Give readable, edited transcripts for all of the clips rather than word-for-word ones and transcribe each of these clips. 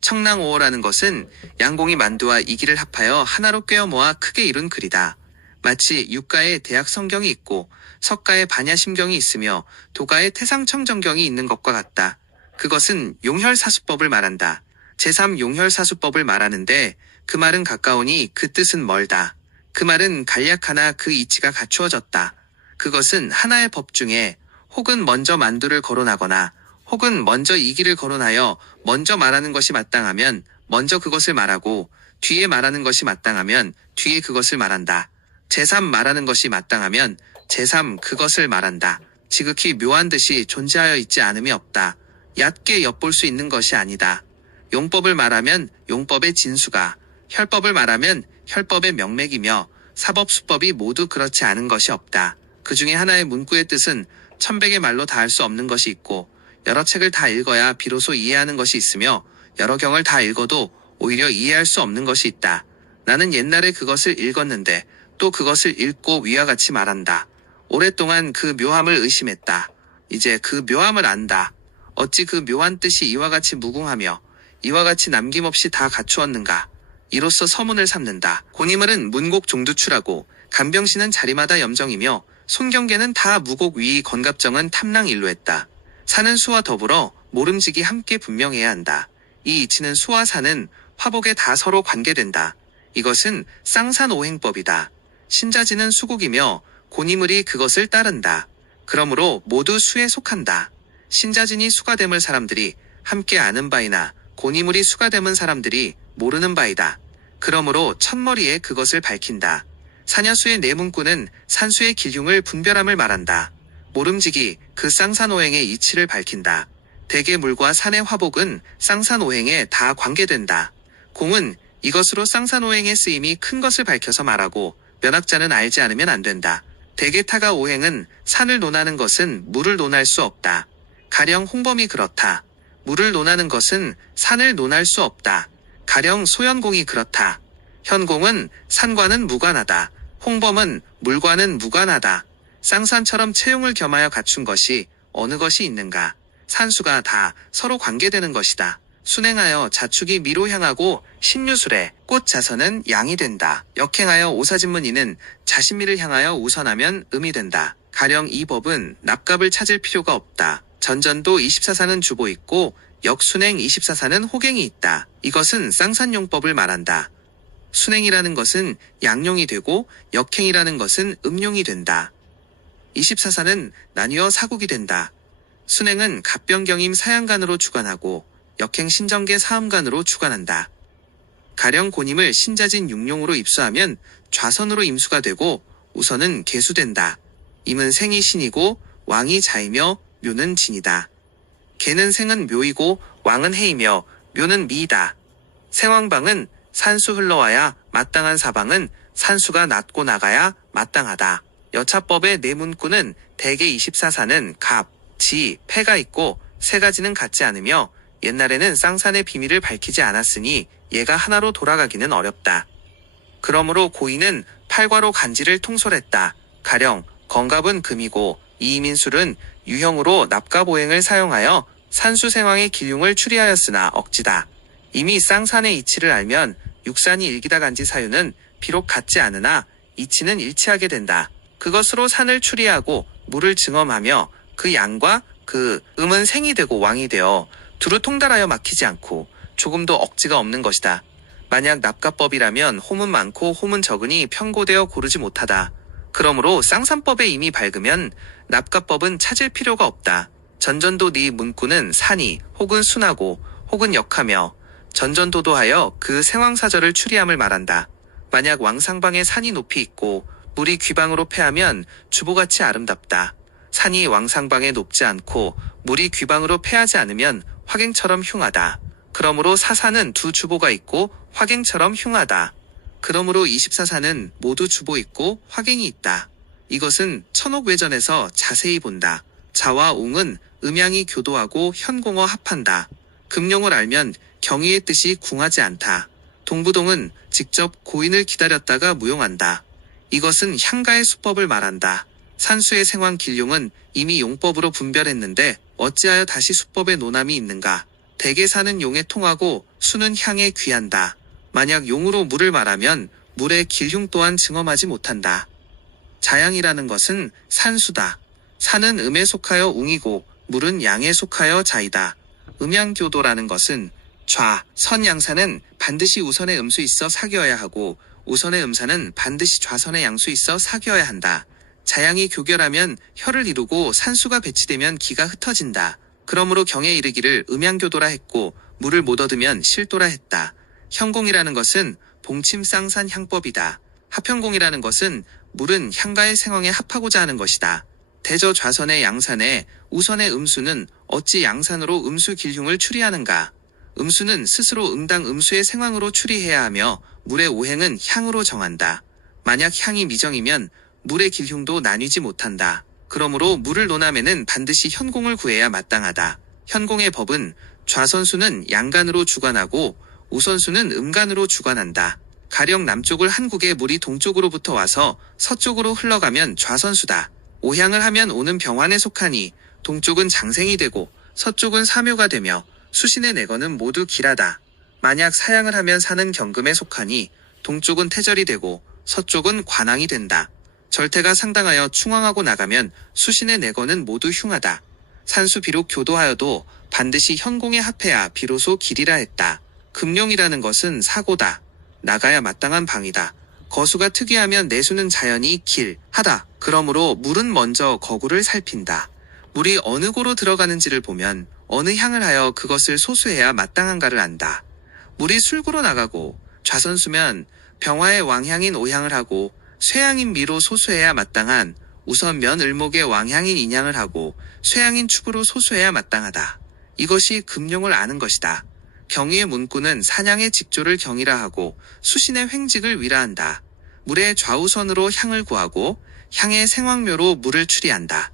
청랑오어라는 것은 양공이 만두와 이기를 합하여 하나로 꿰어 모아 크게 이룬 글이다. 마치 육가에 대학 성경이 있고 석가에 반야심경이 있으며 도가에 태상청정경이 있는 것과 같다. 그것은 용혈사수법을 말한다. 제3용혈사수법을 말하는데 그 말은 가까우니 그 뜻은 멀다. 그 말은 간략하나 그 이치가 갖추어졌다. 그것은 하나의 법 중에 혹은 먼저 만두를 거론하거나 혹은 먼저 이기를 거론하여 먼저 말하는 것이 마땅하면 먼저 그것을 말하고 뒤에 말하는 것이 마땅하면 뒤에 그것을 말한다. 제3 말하는 것이 마땅하면 제3 그것을 말한다. 지극히 묘한 듯이 존재하여 있지 않음이 없다. 얕게 엿볼 수 있는 것이 아니다. 용법을 말하면 용법의 진수가, 혈법을 말하면 혈법의 명맥이며 사법 수법이 모두 그렇지 않은 것이 없다. 그 중에 하나의 문구의 뜻은 천백의 말로 다 할 수 없는 것이 있고 여러 책을 다 읽어야 비로소 이해하는 것이 있으며 여러 경을 다 읽어도 오히려 이해할 수 없는 것이 있다. 나는 옛날에 그것을 읽었는데 또 그것을 읽고 위와 같이 말한다. 오랫동안 그 묘함을 의심했다. 이제 그 묘함을 안다. 어찌 그 묘한 뜻이 이와 같이 무궁하며 이와 같이 남김없이 다 갖추었는가. 이로써 서문을 삼는다. 고니물은 문곡 종두추라고 간병신은 자리마다 염정이며 손경계는 다 무곡 위 건갑정은 탐랑일로 했다. 사는 수와 더불어 모름지기 함께 분명해야 한다. 이 이치는 수와 사는 화복에 다 서로 관계된다. 이것은 쌍산오행법이다. 신자지는 수국이며 고니물이 그것을 따른다. 그러므로 모두 수에 속한다. 신자진이 수가 됨을 사람들이 함께 아는 바이나 고니물이 수가 됨은 사람들이 모르는 바이다. 그러므로 첫머리에 그것을 밝힌다. 사녀수의 내문구는 산수의 길흉을 분별함을 말한다. 모름지기 그 쌍산오행의 이치를 밝힌다. 대개 물과 산의 화복은 쌍산오행에 다 관계된다. 공은 이것으로 쌍산오행의 쓰임이 큰 것을 밝혀서 말하고 면학자는 알지 않으면 안 된다. 대개 타가 오행은 산을 논하는 것은 물을 논할 수 없다. 가령 홍범이 그렇다. 물을 논하는 것은 산을 논할 수 없다. 가령 소현공이 그렇다. 현공은 산과는 무관하다. 홍범은 물과는 무관하다. 쌍산처럼 채용을 겸하여 갖춘 것이 어느 것이 있는가. 산수가 다 서로 관계되는 것이다. 순행하여 자축이 미로 향하고 신유술에 꽃 자선은 양이 된다. 역행하여 오사진문이는 자신미를 향하여 우선하면 음이 된다. 가령 이 법은 납갑을 찾을 필요가 없다. 전전도 24사는 주보 있고 역순행 24사는 호갱이 있다. 이것은 쌍산용법을 말한다. 순행이라는 것은 양용이 되고 역행이라는 것은 음용이 된다. 24사는 나뉘어 사국이 된다. 순행은 갑변경임 사양간으로 주관하고 역행 신정계 사음간으로 주관한다. 가령 고님을 신자진 육룡으로 입수하면 좌선으로 임수가 되고 우선은 계수된다. 임은 생이 신이고 왕이 자이며 묘는 진이다. 개는 생은 묘이고 왕은 해이며 묘는 미이다. 생왕방은 산수 흘러와야 마땅한 사방은 산수가 낮고 나가야 마땅하다. 여차법의 내문구는 대개 24사는 갑, 지, 패가 있고 세 가지는 같지 않으며 옛날에는 쌍산의 비밀을 밝히지 않았으니 얘가 하나로 돌아가기는 어렵다. 그러므로 고인은 팔과로 간지를 통솔했다. 가령 건갑은 금이고 이민술은 유형으로 납갑오행을 사용하여 산수생왕의 기륭을 추리하였으나 억지다. 이미 쌍산의 이치를 알면 육산이 일기다 간지 사유는 비록 같지 않으나 이치는 일치하게 된다. 그것으로 산을 추리하고 물을 증엄하며 그 양과 그 음은 생이 되고 왕이 되어 두루 통달하여 막히지 않고 조금도 억지가 없는 것이다. 만약 납갑법이라면 홈은 많고 홈은 적으니 편고되어 고르지 못하다. 그러므로 쌍산법에 이미 밝으면 납갑법은 찾을 필요가 없다. 전전도 네 문구는 산이 혹은 순하고 혹은 역하며 전전도도하여 그 생왕사절을 추리함을 말한다. 만약 왕상방에 산이 높이 있고 물이 귀방으로 패하면 주보같이 아름답다. 산이 왕상방에 높지 않고 물이 귀방으로 패하지 않으면 화갱처럼 흉하다. 그러므로 사사는 두 주보가 있고 화갱처럼 흉하다. 그러므로 24사는 모두 주보 있고 화갱이 있다. 이것은 천옥외전에서 자세히 본다. 자와 옹은 음양이 교도하고 현공어 합한다. 금용을 알면 경의의 뜻이 궁하지 않다. 동부동은 직접 고인을 기다렸다가 무용한다. 이것은 향가의 수법을 말한다. 산수의 생황 길용은 이미 용법으로 분별했는데 어찌하여 다시 수법의 논함이 있는가. 대개 사는 용에 통하고 수는 향에 귀한다. 만약 용으로 물을 말하면 물의 길흉 또한 증험하지 못한다. 자양이라는 것은 산수다. 산은 음에 속하여 웅이고 물은 양에 속하여 자이다. 음양교도라는 것은 좌, 선 양사는 반드시 우선에 음수 있어 사귀어야 하고 우선의 음사는 반드시 좌선의 양수 있어 사귀어야 한다. 자양이 교결하면 혀를 이루고 산수가 배치되면 기가 흩어진다. 그러므로 경에 이르기를 음양교도라 했고 물을 못 얻으면 실도라 했다. 현공이라는 것은 봉침쌍산 향법이다. 합현공이라는 것은 물은 향가의 생황에 합하고자 하는 것이다. 대저 좌선의 양산에 우선의 음수는 어찌 양산으로 음수 길흉을 추리하는가? 음수는 스스로 응당 음수의 생황으로 추리해야 하며 물의 오행은 향으로 정한다. 만약 향이 미정이면 물의 길흉도 나뉘지 못한다. 그러므로 물을 논함에는 반드시 현공을 구해야 마땅하다. 현공의 법은 좌선수는 양간으로 주관하고 우선수는 음간으로 주관한다. 가령 남쪽을 한국에 물이 동쪽으로부터 와서 서쪽으로 흘러가면 좌선수다. 오향을 하면 오는 병환에 속하니 동쪽은 장생이 되고 서쪽은 사묘가 되며 수신의 내거는 모두 길하다. 만약 사양을 하면 사는 경금에 속하니 동쪽은 태절이 되고 서쪽은 관왕이 된다. 절태가 상당하여 충왕하고 나가면 수신의 내거는 모두 흉하다. 산수 비록 교도하여도 반드시 현공에 합해야 비로소 길이라 했다. 금룡이라는 것은 사고다. 나가야 마땅한 방이다. 거수가 특이하면 내수는 자연히 길하다. 그러므로 물은 먼저 거구를 살핀다. 물이 어느 고로 들어가는지를 보면 어느 향을 하여 그것을 소수해야 마땅한가를 안다. 물이 술고로 나가고 좌선수면 병화의 왕향인 오향을 하고 쇠향인 미로 소수해야 마땅한 우선 면 을목의 왕향인 인향을 하고 쇠향인 축으로 소수해야 마땅하다. 이것이 금룡을 아는 것이다. 경위의 문구는 산양의 직조를 경이라 하고 수신의 횡직을 위라한다. 물의 좌우선으로 향을 구하고 향의 생황묘로 물을 추리한다.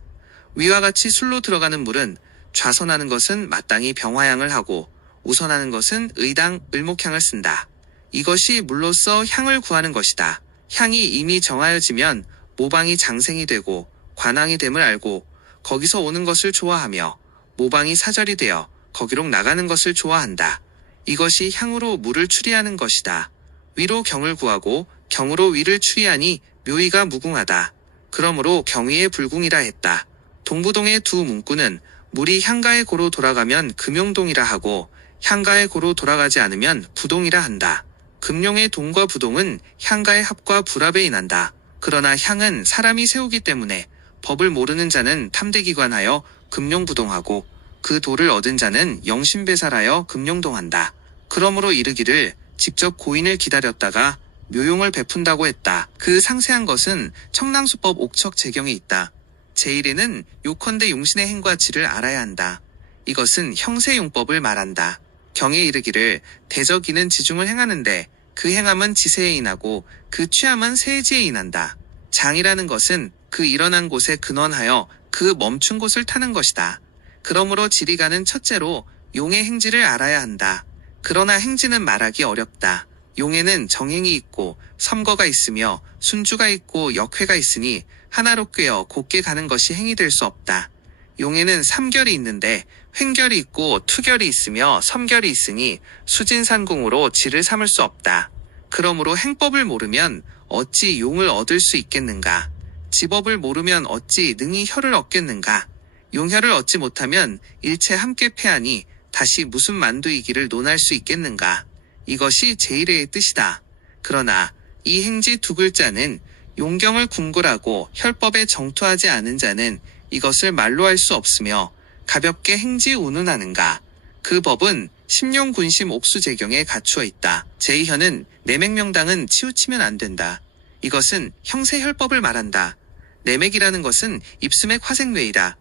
위와 같이 술로 들어가는 물은 좌선하는 것은 마땅히 병화향을 하고 우선하는 것은 의당 을목향을 쓴다. 이것이 물로써 향을 구하는 것이다. 향이 이미 정하여지면 모방이 장생이 되고 관왕이 됨을 알고 거기서 오는 것을 좋아하며 모방이 사절이 되어 거기로 나가는 것을 좋아한다. 이것이 향으로 물을 추리하는 것이다. 위로 경을 구하고 경으로 위를 추리하니 묘의가 무궁하다. 그러므로 경위의 불궁이라 했다. 동부동의 두 문구는 물이 향가의 고로 돌아가면 금용동이라 하고 향가의 고로 돌아가지 않으면 부동이라 한다. 금룡의 동과 부동은 향가의 합과 불합에 인한다. 그러나 향은 사람이 세우기 때문에 법을 모르는 자는 탐대기관하여 금룡부동하고 그 도를 얻은 자는 영신배살하여 금룡동한다. 그러므로 이르기를 직접 고인을 기다렸다가 묘용을 베푼다고 했다. 그 상세한 것은 청랑수법 옥척 제경에 있다. 제1에는 요컨대 용신의 행과 지를 알아야 한다. 이것은 형세용법을 말한다. 경에 이르기를 대적이는 지중을 행하는데 그 행함은 지세에 인하고 그 취함은 세지에 인한다. 장이라는 것은 그 일어난 곳에 근원하여 그 멈춘 곳을 타는 것이다. 그러므로 지리가는 첫째로 용의 행지를 알아야 한다. 그러나 행지는 말하기 어렵다. 용에는 정행이 있고 섬거가 있으며 순주가 있고 역회가 있으니 하나로 꿰어 곧게 가는 것이 행이 될 수 없다. 용에는 삼결이 있는데 횡결이 있고 투결이 있으며 섬결이 있으니 수진산궁으로 지를 삼을 수 없다. 그러므로 행법을 모르면 어찌 용을 얻을 수 있겠는가? 지법을 모르면 어찌 능히 혀를 얻겠는가? 용혀를 얻지 못하면 일체 함께 패하니 다시 무슨 만두이기를 논할 수 있겠는가? 이것이 제1회의 뜻이다. 그러나 이 행지 두 글자는 용경을 궁굴하고 혈법에 정투하지 않은 자는 이것을 말로 할 수 없으며 가볍게 행지 운운하는가. 그 법은 심룡군심 옥수제경에 갖추어 있다. 제2현은 내맥명당은 치우치면 안 된다. 이것은 형세혈법을 말한다. 내맥이라는 것은 입스맥 화생뇌이다.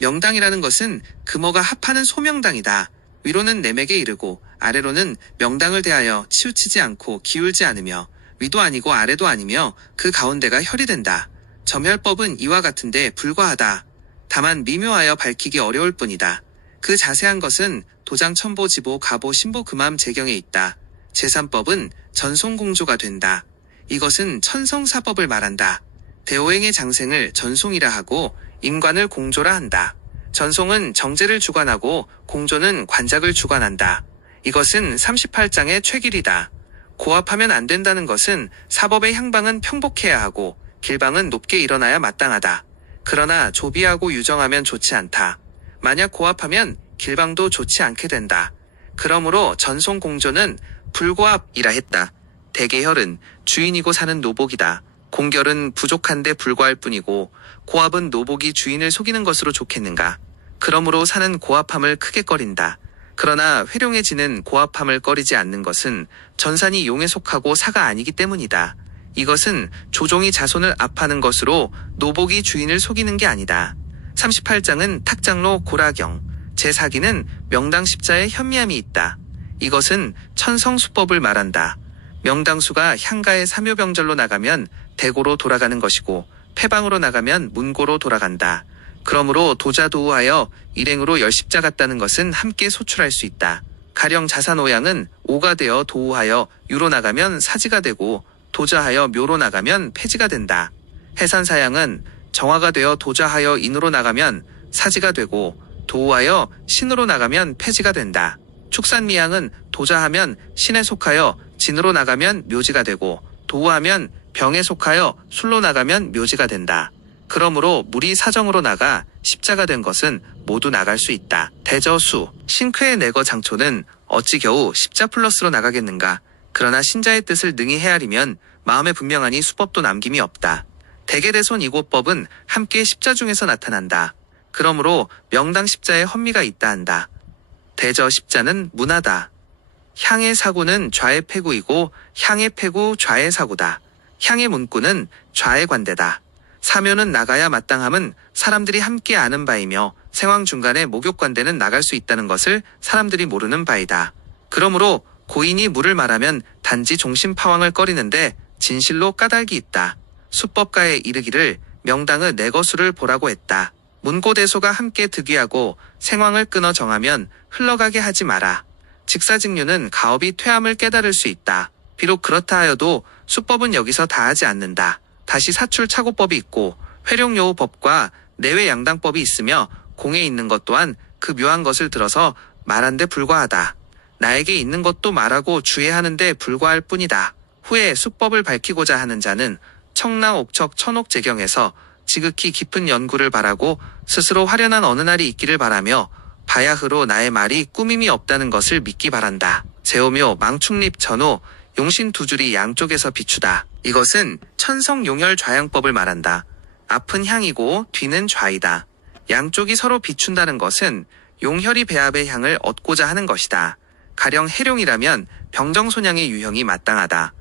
명당이라는 것은 금어가 합하는 소명당이다. 위로는 내맥에 이르고 아래로는 명당을 대하여 치우치지 않고 기울지 않으며 위도 아니고 아래도 아니며 그 가운데가 혈이 된다. 점혈법은 이와 같은데 불과하다. 다만 미묘하여 밝히기 어려울 뿐이다. 그 자세한 것은 도장 첨보 지보 가보 신보 금암 제경에 있다. 제3법은 전송공조가 된다. 이것은 천성사법을 말한다. 대오행의 장생을 전송이라 하고 임관을 공조라 한다. 전송은 정제를 주관하고 공조는 관작을 주관한다. 이것은 38장의 최길이다. 고압하면 안 된다는 것은 사법의 향방은 평복해야 하고 길방은 높게 일어나야 마땅하다. 그러나 조비하고 유정하면 좋지 않다. 만약 고압하면 길방도 좋지 않게 된다. 그러므로 전송공조는 불고압이라 했다. 대개혈은 주인이고 사는 노복이다. 공결은 부족한데 불과할 뿐이고 고압은 노복이 주인을 속이는 것으로 좋겠는가. 그러므로 사는 고압함을 크게 꺼린다. 그러나 회룡해지는 고압함을 꺼리지 않는 것은 전산이 용에 속하고 사가 아니기 때문이다. 이것은 조종이 자손을 압하는 것으로 노복이 주인을 속이는 게 아니다. 38장은 탁장로 고라경, 제4기는 명당 십자에 현미함이 있다. 이것은 천성수법을 말한다. 명당수가 향가의 삼요병절로 나가면 대고로 돌아가는 것이고 패방으로 나가면 문고로 돌아간다. 그러므로 도자도우하여 일행으로 열십자 같다는 것은 함께 소출할 수 있다. 가령 자산오양은 오가 되어 도우하여 유로 나가면 사지가 되고 도자하여 묘로 나가면 폐지가 된다. 해산사양은 정화가 되어 도자하여 인으로 나가면 사지가 되고 도우하여 신으로 나가면 폐지가 된다. 축산미양은 도자하면 신에 속하여 진으로 나가면 묘지가 되고 도우하면 병에 속하여 술로 나가면 묘지가 된다. 그러므로 물이 사정으로 나가 십자가 된 것은 모두 나갈 수 있다. 대저수, 싱크의 내거 장초는 어찌 겨우 십자 플러스로 나가겠는가. 그러나 신자의 뜻을 능히 헤아리면 마음에 분명하니 수법도 남김이 없다. 대개대손 이고법은 함께 십자 중에서 나타난다. 그러므로 명당 십자에 헌미가 있다 한다. 대저 십자는 문하다. 향의 사구는 좌의 패구이고 향의 패구 좌의 사구다. 향의 문구는 좌의 관대다. 사묘는 나가야 마땅함은 사람들이 함께 아는 바이며 생황 중간에 목욕관대는 나갈 수 있다는 것을 사람들이 모르는 바이다. 그러므로 고인이 물을 말하면 단지 종심파왕을 꺼리는데 진실로 까닭이 있다. 수법가에 이르기를 명당의 내거수를 보라고 했다. 문고대소가 함께 득위하고 생황을 끊어 정하면 흘러가게 하지 마라. 직사직류는 가업이 퇴함을 깨달을 수 있다. 비록 그렇다 하여도 수법은 여기서 다하지 않는다. 다시 사출차고법이 있고 회룡요법과 내외양당법이 있으며 공에 있는 것 또한 그 묘한 것을 들어서 말한 데 불과하다. 나에게 있는 것도 말하고 주의하는데 불과할 뿐이다. 후에 수법을 밝히고자 하는 자는 청나옥척 천옥재경에서 지극히 깊은 연구를 바라고 스스로 화려한 어느 날이 있기를 바라며 바야흐로 나의 말이 꾸밈이 없다는 것을 믿기 바란다. 제오묘 망충립 전호 용신 두 줄이 양쪽에서 비추다. 이것은 천성용혈 좌양법을 말한다. 앞은 향이고 뒤는 좌이다. 양쪽이 서로 비춘다는 것은 용혈이 배합의 향을 얻고자 하는 것이다. 가령 해룡이라면 병정손양의 유형이 마땅하다.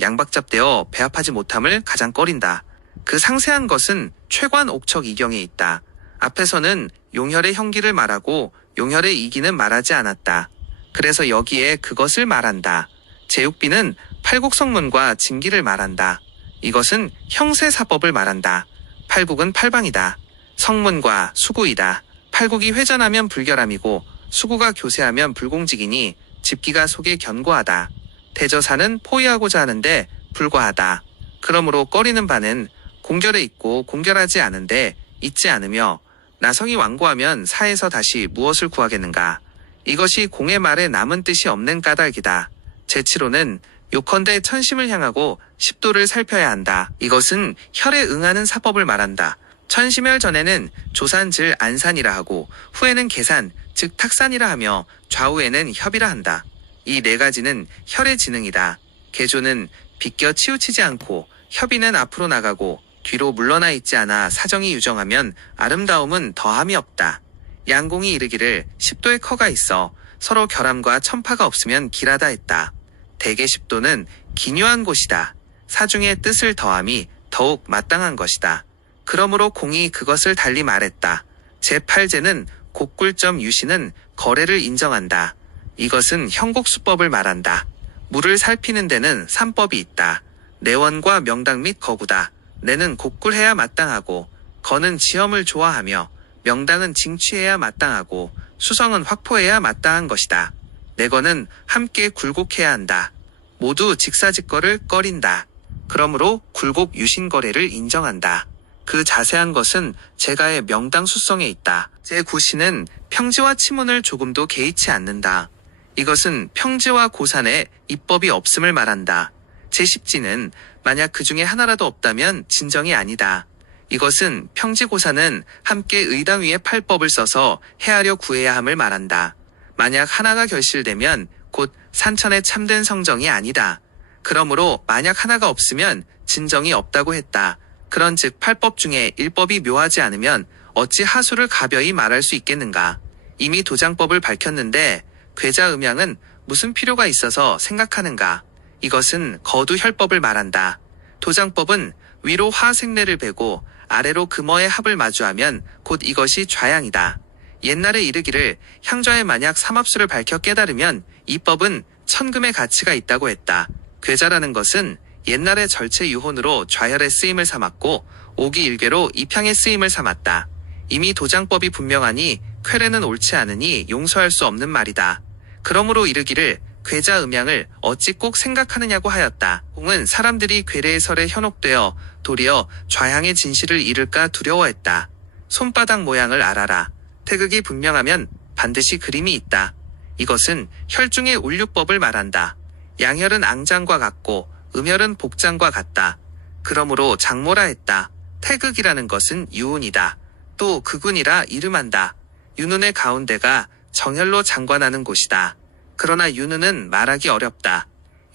양박잡되어 배합하지 못함을 가장 꺼린다. 그 상세한 것은 최관 옥척 이경에 있다. 앞에서는 용혈의 형기를 말하고 용혈의 이기는 말하지 않았다. 그래서 여기에 그것을 말한다. 제육비는 팔국성문과 진기를 말한다. 이것은 형세사법을 말한다. 팔국은 팔방이다. 성문과 수구이다. 팔국이 회전하면 불결함이고 수구가 교세하면 불공직이니 집기가 속에 견고하다. 대저사는 포위하고자 하는데 불과하다. 그러므로 꺼리는 바는 공결에 있고 공결하지 않은데 있지 않으며 나성이 완고하면 사에서 다시 무엇을 구하겠는가. 이것이 공의 말에 남은 뜻이 없는 까닭이다. 제7호는 요컨대 천심을 향하고 십도를 살펴야 한다. 이것은 혈에 응하는 사법을 말한다. 천심혈 전에는 조산 즉 안산이라 하고 후에는 계산 즉 탁산이라 하며 좌우에는 협이라 한다. 이 네 가지는 혈의 지능이다. 계조는 비껴 치우치지 않고 협의는 앞으로 나가고 뒤로 물러나 있지 않아 사정이 유정하면 아름다움은 더함이 없다. 양공이 이르기를 십도의 커가 있어 서로 결함과 천파가 없으면 길하다 했다. 대개 십도는 기묘한 곳이다. 사중의 뜻을 더함이 더욱 마땅한 것이다. 그러므로 공이 그것을 달리 말했다. 제8제는 곡굴점 유시는 거래를 인정한다. 이것은 형곡수법을 말한다. 물을 살피는 데는 삼법이 있다. 내원과 명당 및 거구다. 내는 곡굴해야 마땅하고 거는 지엄을 좋아하며 명당은 징취해야 마땅하고 수성은 확포해야 마땅한 것이다. 내거는 함께 굴곡해야 한다. 모두 직사직거를 꺼린다. 그러므로 굴곡 유신거래를 인정한다. 그 자세한 것은 제가의 명당 수성에 있다. 제9시는 평지와 치문을 조금도 개의치 않는다. 이것은 평지와 고산에 입법이 없음을 말한다. 제10지는 만약 그 중에 하나라도 없다면 진정이 아니다. 이것은 평지고산은 함께 의당 위에 팔법을 써서 헤아려 구해야 함을 말한다. 만약 하나가 결실되면 곧 산천의 참된 성정이 아니다. 그러므로 만약 하나가 없으면 진정이 없다고 했다. 그런즉 팔법 중에 일법이 묘하지 않으면 어찌 하수를 가벼이 말할 수 있겠는가. 이미 도장법을 밝혔는데 괴자음양은 무슨 필요가 있어서 생각하는가. 이것은 거두혈법을 말한다. 도장법은 위로 화생례를 베고 아래로 금어의 합을 마주하면 곧 이것이 좌양이다. 옛날에 이르기를 향좌에 만약 삼합수를 밝혀 깨달으면 이 법은 천금의 가치가 있다고 했다. 괴자라는 것은 옛날에 절체 유혼으로 좌혈의 쓰임을 삼았고 오기일괴로 입향의 쓰임을 삼았다. 이미 도장법이 분명하니 쾌례는 옳지 않으니 용서할 수 없는 말이다. 그러므로 이르기를 괴자음양을 어찌 꼭 생각하느냐고 하였다. 홍은 사람들이 괴례의 설에 현혹되어 도리어 좌향의 진실을 잃을까 두려워했다. 손바닥 모양을 알아라. 태극이 분명하면 반드시 그림이 있다. 이것은 혈중의 울류법을 말한다. 양혈은 앙장과 같고 음혈은 복장과 같다. 그러므로 장모라 했다. 태극이라는 것은 유운이다. 또 극운이라 이름한다. 유눈의 가운데가 정혈로 장관하는 곳이다. 그러나 유눈은 말하기 어렵다.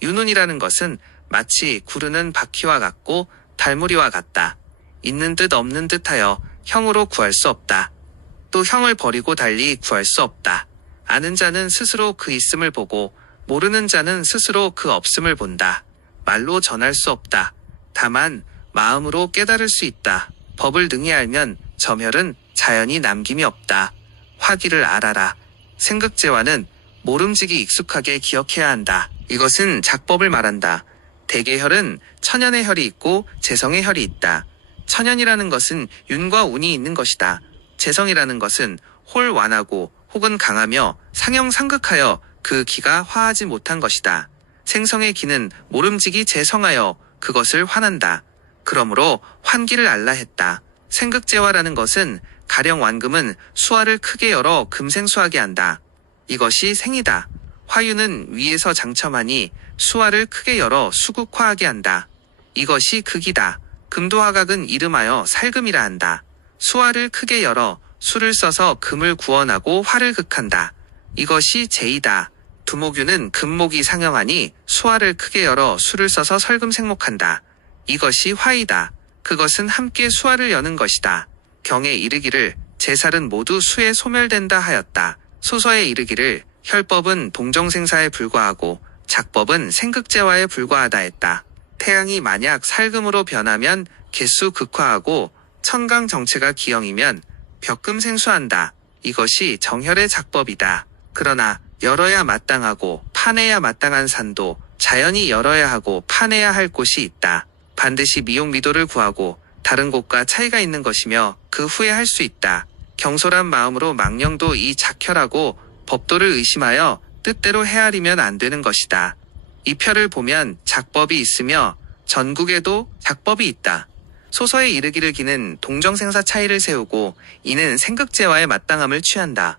유눈이라는 것은 마치 구르는 바퀴와 같고 달무리와 같다. 있는 듯 없는 듯하여 형으로 구할 수 없다. 또 형을 버리고 달리 구할 수 없다. 아는 자는 스스로 그 있음을 보고 모르는 자는 스스로 그 없음을 본다. 말로 전할 수 없다. 다만 마음으로 깨달을 수 있다. 법을 능히 알면 점혈은 자연히 남김이 없다. 화기를 알아라. 생극재와는 모름지기 익숙하게 기억해야 한다. 이것은 작법을 말한다. 대개혈은 천연의 혈이 있고 재성의 혈이 있다. 천연이라는 것은 윤과 운이 있는 것이다. 재성이라는 것은 홀완하고 혹은 강하며 상형상극하여 그 기가 화하지 못한 것이다. 생성의 기는 모름지기 재성하여 그것을 환한다. 그러므로 환기를 알라 했다. 생극재화라는 것은 가령 완금은 수화를 크게 열어 금생수하게 한다. 이것이 생이다. 화유는 위에서 장첨하니 수화를 크게 열어 수국화하게 한다. 이것이 극이다. 금도화각은 이름하여 살금이라 한다. 수화를 크게 열어 수를 써서 금을 구원하고 화를 극한다. 이것이 재이다. 두목유는 금목이 상형하니 수화를 크게 열어 수를 써서 설금생목한다. 이것이 화이다. 그것은 함께 수화를 여는 것이다. 경에 이르기를 제살은 모두 수에 소멸된다 하였다. 소서에 이르기를 혈법은 동정생사에 불과하고 작법은 생극재화에 불과하다 했다. 태양이 만약 살금으로 변하면 개수 극화하고 천강 정체가 기형이면 벽금생수한다. 이것이 정혈의 작법이다. 그러나 열어야 마땅하고 파내야 마땅한 산도 자연히 열어야 하고 파내야 할 곳이 있다. 반드시 미용미도를 구하고 다른 곳과 차이가 있는 것이며 그 후에 할 수 있다. 경솔한 마음으로 망령도 이 작혈하고 법도를 의심하여 뜻대로 헤아리면 안 되는 것이다. 이 표를 보면 작법이 있으며 전국에도 작법이 있다. 소서에 이르기를 기는 동정생사 차이를 세우고 이는 생극재화의 마땅함을 취한다.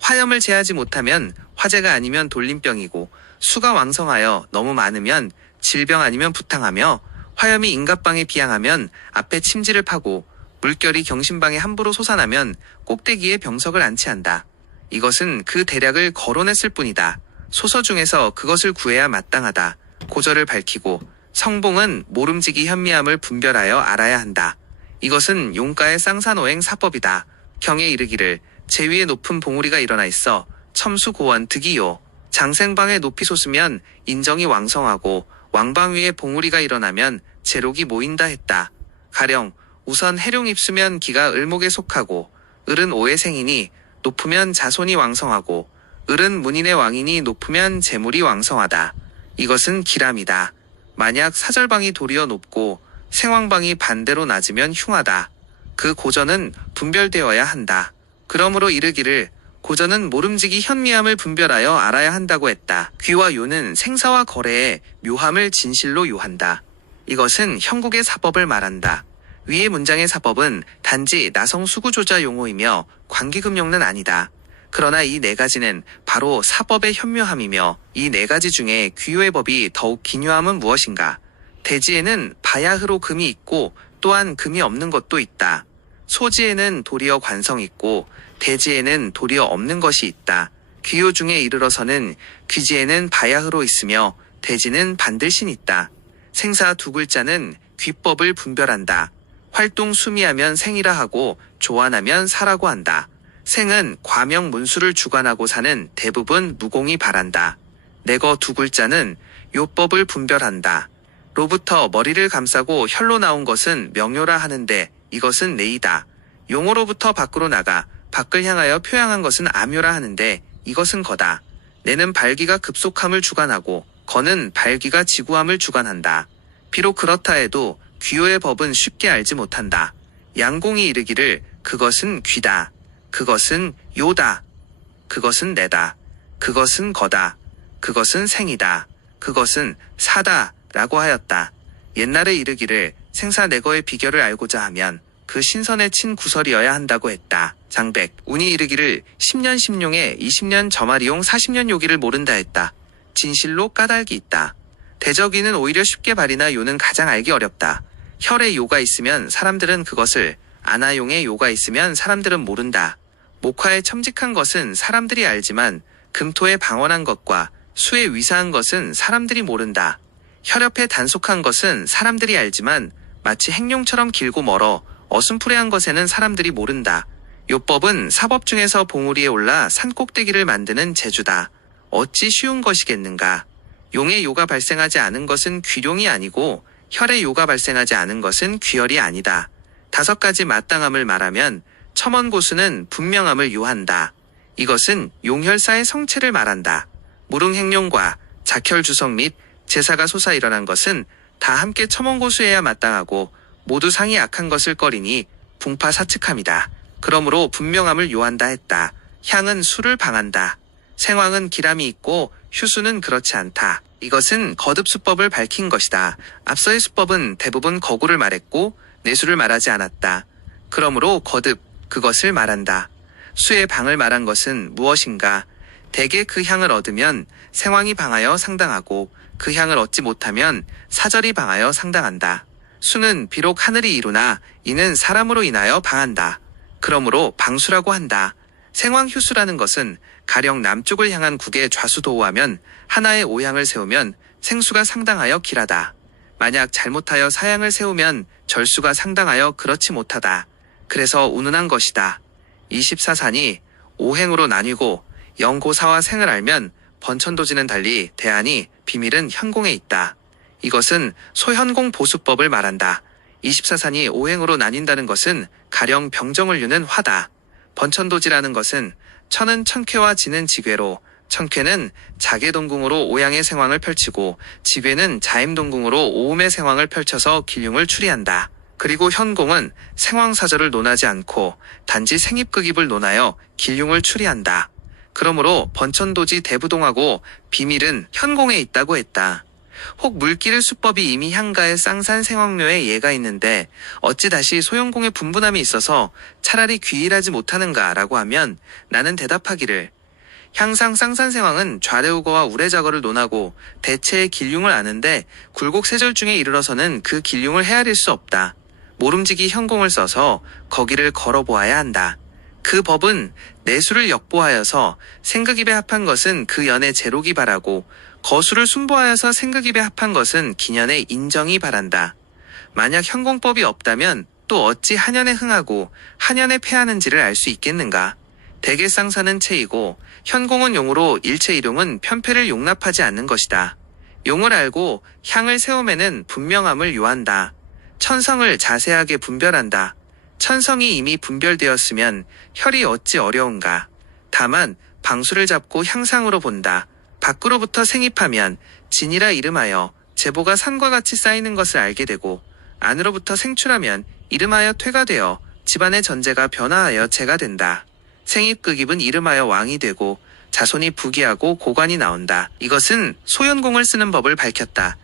화염을 제하지 못하면 화재가 아니면 돌림병이고 수가 왕성하여 너무 많으면 질병 아니면 부탕하며 화염이 인갑방에 비양하면 앞에 침지를 파고 물결이 경신방에 함부로 솟아나면 꼭대기에 병석을 안치한다. 이것은 그 대략을 거론했을 뿐이다. 소서 중에서 그것을 구해야 마땅하다. 고절을 밝히고 성봉은 모름지기 현미함을 분별하여 알아야 한다. 이것은 용가의 쌍사노행 사법이다. 경에 이르기를 제 위에 높은 봉우리가 일어나 있어 첨수고원 득이요. 장생방에 높이 솟으면 인정이 왕성하고 왕방 위에 봉우리가 일어나면 제록이 모인다 했다. 가령 우선 해룡 입수면 기가 을목에 속하고 을은 오의 생이니 높으면 자손이 왕성하고 을은 문인의 왕이니 높으면 재물이 왕성하다. 이것은 기람이다. 만약 사절방이 도리어 높고 생왕방이 반대로 낮으면 흉하다. 그 고전은 분별되어야 한다. 그러므로 이르기를 고전은 모름지기 현미함을 분별하여 알아야 한다고 했다. 귀와 요는 생사와 거래에 묘함을 진실로 요한다. 이것은 형국의 사법을 말한다. 위의 문장의 사법은 단지 나성 수구조자 용어이며 관기금용은 아니다. 그러나 이 네 가지는 바로 사법의 현묘함이며 이 네 가지 중에 귀요의 법이 더욱 기묘함은 무엇인가? 대지에는 바야흐로 금이 있고 또한 금이 없는 것도 있다. 소지에는 도리어 관성이 있고 대지에는 도리어 없는 것이 있다. 귀요 중에 이르러서는 귀지에는 바야흐로 있으며 대지는 반들신 있다. 생사 두 글자는 귀법을 분별한다. 활동 수미하면 생이라 하고 조안하면 사라고 한다. 생은 과명 문수를 주관하고 사는 대부분 무공이 바란다. 내거 두 글자는 요법을 분별한다. 로부터 머리를 감싸고 혈로 나온 것은 명요라 하는데 이것은 내이다. 용어로부터 밖으로 나가 밖을 향하여 표양한 것은 암요라 하는데 이것은 거다. 내는 발기가 급속함을 주관하고 거는 발기가 지구함을 주관한다. 비록 그렇다 해도 귀요의 법은 쉽게 알지 못한다. 양공이 이르기를 그것은 귀다. 그것은 요다. 그것은 내다. 그것은 거다. 그것은 생이다. 그것은 사다. 라고 하였다. 옛날에 이르기를 생사내거의 비결을 알고자 하면 그 신선에 친 구설이어야 한다고 했다. 장백, 운이 이르기를 10년 심룡에 20년 저마리용 40년 요기를 모른다 했다. 진실로 까닭이 있다. 대적이는 오히려 쉽게 발이나 요는 가장 알기 어렵다. 혈에 요가 있으면 사람들은 그것을, 아나용에 요가 있으면 사람들은 모른다. 목화에 첨직한 것은 사람들이 알지만 금토에 방언한 것과 수에 위사한 것은 사람들이 모른다. 혈협에 단속한 것은 사람들이 알지만 마치 행룡처럼 길고 멀어 어슴푸레한 것에는 사람들이 모른다. 요법은 사법 중에서 봉우리에 올라 산꼭대기를 만드는 재주다. 어찌 쉬운 것이겠는가. 용의 요가 발생하지 않은 것은 귀룡이 아니고 혈의 요가 발생하지 않은 것은 귀혈이 아니다. 5가지 마땅함을 말하면 첨언고수는 분명함을 요한다. 이것은 용혈사의 성체를 말한다. 무릉행룡과 작혈주성 및 제사가 솟아 일어난 것은 다 함께 첨언고수해야 마땅하고 모두 상이 악한 것을 꺼리니 붕파사측함이다. 그러므로 분명함을 요한다 했다. 향은 술을 방한다. 생황은 기람이 있고 휴수는 그렇지 않다. 이것은 거듭수법을 밝힌 것이다. 앞서의 수법은 대부분 거구를 말했고 내수를 말하지 않았다. 그러므로 거듭, 그것을 말한다. 수의 방을 말한 것은 무엇인가? 대개 그 향을 얻으면 생황이 방하여 상당하고 그 향을 얻지 못하면 사절이 방하여 상당한다. 수는 비록 하늘이 이루나 이는 사람으로 인하여 방한다. 그러므로 방수라고 한다. 생황휴수라는 것은 가령 남쪽을 향한 국의 좌수도우하면 하나의 오향을 세우면 생수가 상당하여 길하다. 만약 잘못하여 사향을 세우면 절수가 상당하여 그렇지 못하다. 그래서 운운한 것이다. 24산이 오행으로 나뉘고 영고사와 생을 알면 번천도지는 달리 대안이 비밀은 현공에 있다. 이것은 소현공 보수법을 말한다. 24산이 오행으로 나뉜다는 것은 가령 병정을 유는 화다. 번천도지라는 것은 천은 천쾌와 지는 지괴로 천쾌는 자계동궁으로 오양의 생황을 펼치고 지괴는 자임동궁으로 오음의 생황을 펼쳐서 기륭을 추리한다. 그리고 현공은 생황사절을 논하지 않고 단지 생입극입을 논하여 기륭을 추리한다. 그러므로 번천도지 대부동하고 비밀은 현공에 있다고 했다. 혹 물기를 수법이 이미 향가의 쌍산 생황묘에 예가 있는데 어찌 다시 소현공의 분분함이 있어서 차라리 귀일하지 못하는가 라고 하면 나는 대답하기를 향상 쌍산생황은 좌래우거와 우레자거를 논하고 대체의 길융을 아는데 굴곡세절 중에 이르러서는 그 길융을 헤아릴 수 없다. 모름지기 현공을 써서 거기를 걸어보아야 한다. 그 법은 내수를 역보하여서 생극입에 합한 것은 그 연의 제록이 바라고 거수를 순보하여서 생극입에 합한 것은 기년의 인정이 바란다. 만약 현공법이 없다면 또 어찌 한연에 흥하고 한연에 패하는지를 알 수 있겠는가. 대개쌍사는 체이고 현공은 용으로 일체 일용은 편패를 용납하지 않는 것이다. 용을 알고 향을 세움에는 분명함을 요한다. 천성을 자세하게 분별한다. 천성이 이미 분별되었으면 혈이 어찌 어려운가. 다만 방수를 잡고 향상으로 본다. 밖으로부터 생입하면 진이라 이름하여 제보가 산과 같이 쌓이는 것을 알게 되고 안으로부터 생출하면 이름하여 퇴가 되어 집안의 전제가 변화하여 재가 된다. 생입극입은 이름하여 왕이 되고 자손이 부귀하고 고관이 나온다. 이것은 소현공을 쓰는 법을 밝혔다.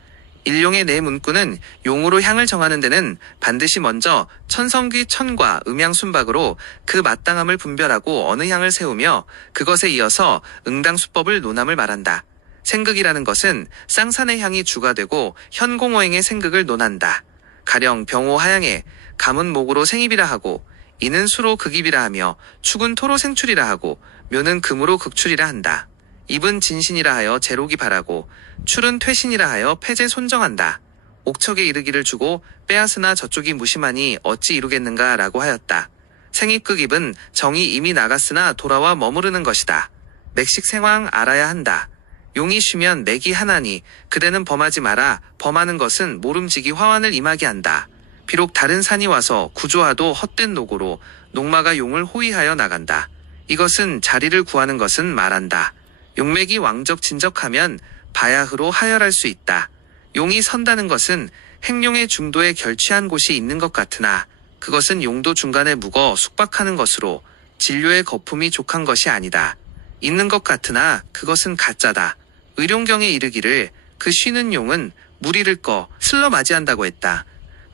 일용의 네 문구는 용으로 향을 정하는 데는 반드시 먼저 천성귀 천과 음양순박으로 그 마땅함을 분별하고 어느 향을 세우며 그것에 이어서 응당수법을 논함을 말한다. 생극이라는 것은 쌍산의 향이 주가 되고 현공어행의 생극을 논한다. 가령 병호 하양에 감은 목으로 생입이라 하고 이는 수로 극입이라 하며 축은 토로 생출이라 하고 묘는 금으로 극출이라 한다. 입은 진신이라 하여 제록이 바라고 출은 퇴신이라 하여 폐제 손정한다. 옥척에 이르기를 주고 빼앗으나 저쪽이 무심하니 어찌 이루겠는가 라고 하였다. 생입극입은 정이 이미 나갔으나 돌아와 머무르는 것이다. 맥식생황 알아야 한다. 용이 쉬면 맥이 하나니 그대는 범하지 마라. 범하는 것은 모름지기 화환을 임하게 한다. 비록 다른 산이 와서 구조하도 헛된 노고로 농마가 용을 호위하여 나간다. 이것은 자리를 구하는 것은 말한다. 용맥이 왕적 진적하면 바야흐로 하열할 수 있다. 용이 선다는 것은 행룡의 중도에 결취한 곳이 있는 것 같으나 그것은 용도 중간에 묵어 숙박하는 것으로 진료의 거품이 족한 것이 아니다. 있는 것 같으나 그것은 가짜다. 의룡경에 이르기를 그 쉬는 용은 무리를 꺼 슬러 맞이한다고 했다.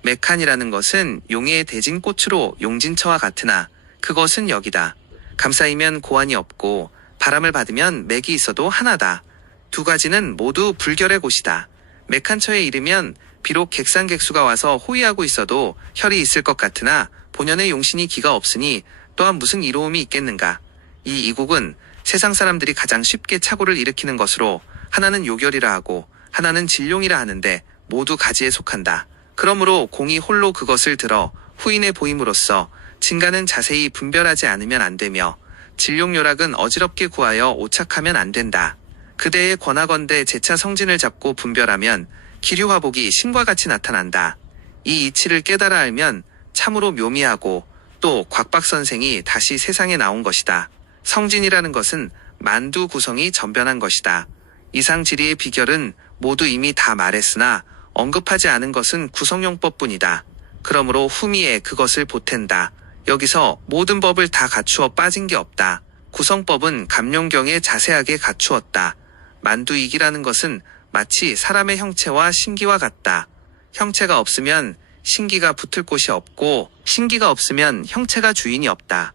맥한이라는 것은 용의 대진 꽃으로 용진처와 같으나 그것은 여기다. 감사이면 고안이 없고 바람을 받으면 맥이 있어도 하나다. 두 가지는 모두 불결의 곳이다. 맥한처에 이르면 비록 객상객수가 와서 호위하고 있어도 혈이 있을 것 같으나 본연의 용신이 기가 없으니 또한 무슨 이로움이 있겠는가. 이 이국은 세상 사람들이 가장 쉽게 착오를 일으키는 것으로 하나는 요결이라 하고 하나는 진룡이라 하는데 모두 가지에 속한다. 그러므로 공이 홀로 그것을 들어 후인에 보임으로써 진가는 자세히 분별하지 않으면 안 되며 진룡요락은 어지럽게 구하여 오착하면 안 된다. 그대의 권하건대 제차 성진을 잡고 분별하면 기류화복이 신과 같이 나타난다. 이 이치를 깨달아 알면 참으로 묘미하고 또 곽박선생이 다시 세상에 나온 것이다. 성진이라는 것은 만두 구성이 전변한 것이다. 이상 지리의 비결은 모두 이미 다 말했으나 언급하지 않은 것은 구성용법뿐이다. 그러므로 후미에 그것을 보탠다. 여기서 모든 법을 다 갖추어 빠진 게 없다. 구성법은 감룡경에 자세하게 갖추었다. 만두이기라는 것은 마치 사람의 형체와 신기와 같다. 형체가 없으면 신기가 붙을 곳이 없고 신기가 없으면 형체가 주인이 없다.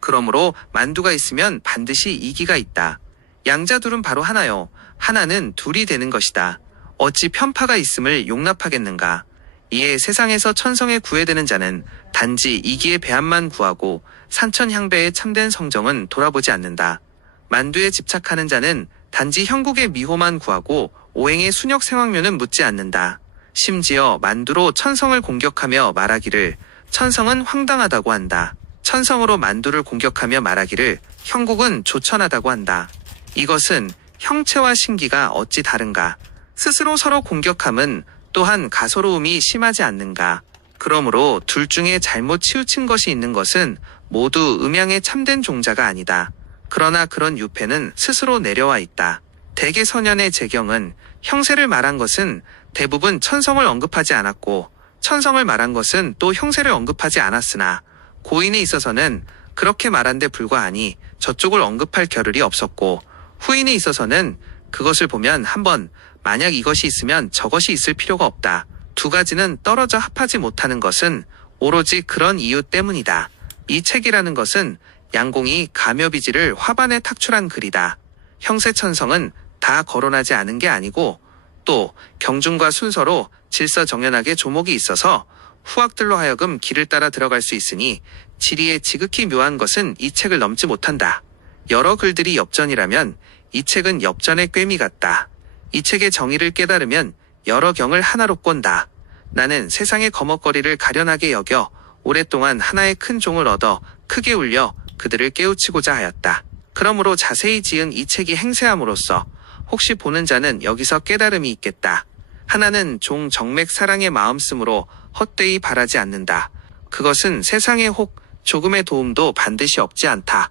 그러므로 만두가 있으면 반드시 이기가 있다. 양자 둘은 바로 하나요. 하나는 둘이 되는 것이다. 어찌 편파가 있음을 용납하겠는가. 이에 세상에서 천성에 구애되는 자는 단지 이기의 배합만 구하고 산천향배의 참된 성정은 돌아보지 않는다. 만두에 집착하는 자는 단지 형국의 미호만 구하고 오행의 순역 생황묘는 묻지 않는다. 심지어 만두로 천성을 공격하며 말하기를 천성은 황당하다고 한다. 천성으로 만두를 공격하며 말하기를 형국은 조천하다고 한다. 이것은 형체와 신기가 어찌 다른가. 스스로 서로 공격함은 또한 가소로움이 심하지 않는가. 그러므로 둘 중에 잘못 치우친 것이 있는 것은 모두 음양의 참된 종자가 아니다. 그러나 그런 유패는 스스로 내려와 있다. 대개선연의 재경은 형세를 말한 것은 대부분 천성을 언급하지 않았고 천성을 말한 것은 또 형세를 언급하지 않았으나 고인에 있어서는 그렇게 말한 데 불과하니 저쪽을 언급할 겨를이 없었고 후인에 있어서는 그것을 보면 한번 만약 이것이 있으면 저것이 있을 필요가 없다. 두 가지는 떨어져 합하지 못하는 것은 오로지 그런 이유 때문이다. 이 책이라는 것은 양공이 가묘비지를 화반에 탁출한 글이다. 형세천성은 다 거론하지 않은 게 아니고 또 경중과 순서로 질서정연하게 조목이 있어서 후학들로 하여금 길을 따라 들어갈 수 있으니 지리에 지극히 묘한 것은 이 책을 넘지 못한다. 여러 글들이 엽전이라면 이 책은 엽전의 꿰미 같다. 이 책의 정의를 깨달으면 여러 경을 하나로 꼰다. 나는 세상의 거먹거리를 가련하게 여겨 오랫동안 하나의 큰 종을 얻어 크게 울려 그들을 깨우치고자 하였다. 그러므로 자세히 지은 이 책이 행세함으로써 혹시 보는 자는 여기서 깨달음이 있겠다. 하나는 종 정맥 사랑의 마음 쓰므로 헛되이 바라지 않는다. 그것은 세상에 혹 조금의 도움도 반드시 없지 않다.